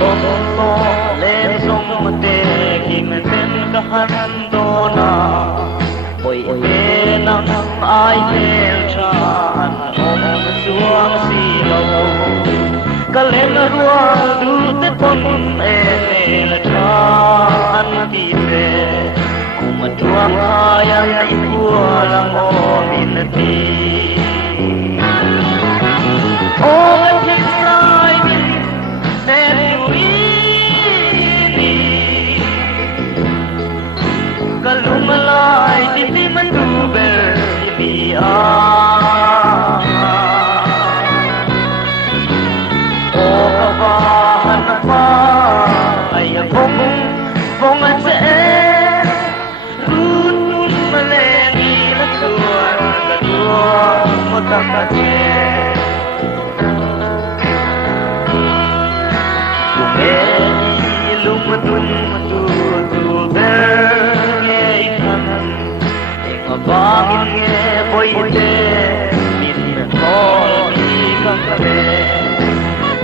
Tonto lên sông mà tê kinh tên cả hắn đô na ôi tê nắng ai tê chan ôm xuống xì lâu cả lên rùa du tê pon e là chan ti tê cùng chuang hai ai cua lang o min ti ôi thiên lai min nên Kalumalaay di man duber di O kabahan pa ay akong bungan sa Rutun malengi latuan kadua mo takate Kumeni lumatun matutuber Bangin nghe bôi tê min thol mi căng tê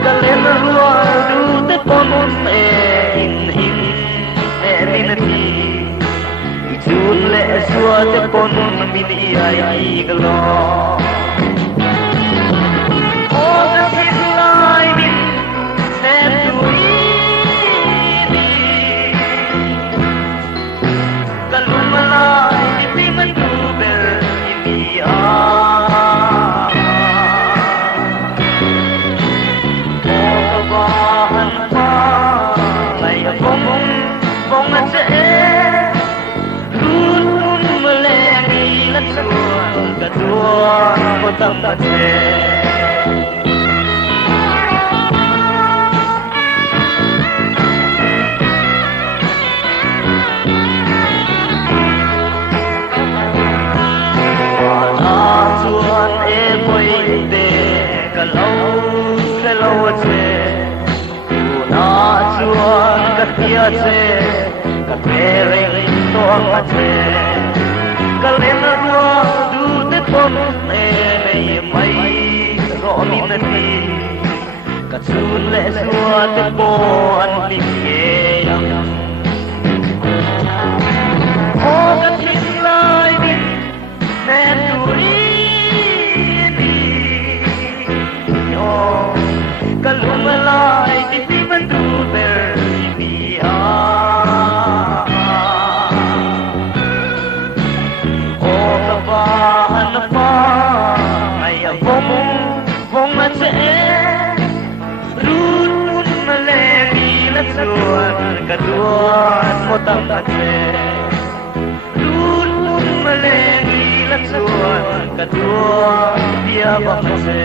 cả lên rùa du tê pon e in min ti chun lệ xua tê pon min ai galo o the tin lai min sen tu ni kalumalai di man Kedua kota Aceh Anak Tuhan boy de kalau Aceh Anak Tuhan kaki Aceh katereng toang Aceh Kalen rua du te pon e mai ro min ti katsun le sua te po an lim ke yang o ka tin lai din nen turi ni yo kalum lai ti man du ber ni Bahan pa ay bong at sa Rutun maleni latuan kaduan mo takate Rutun maleni latuan kaduan dia bakase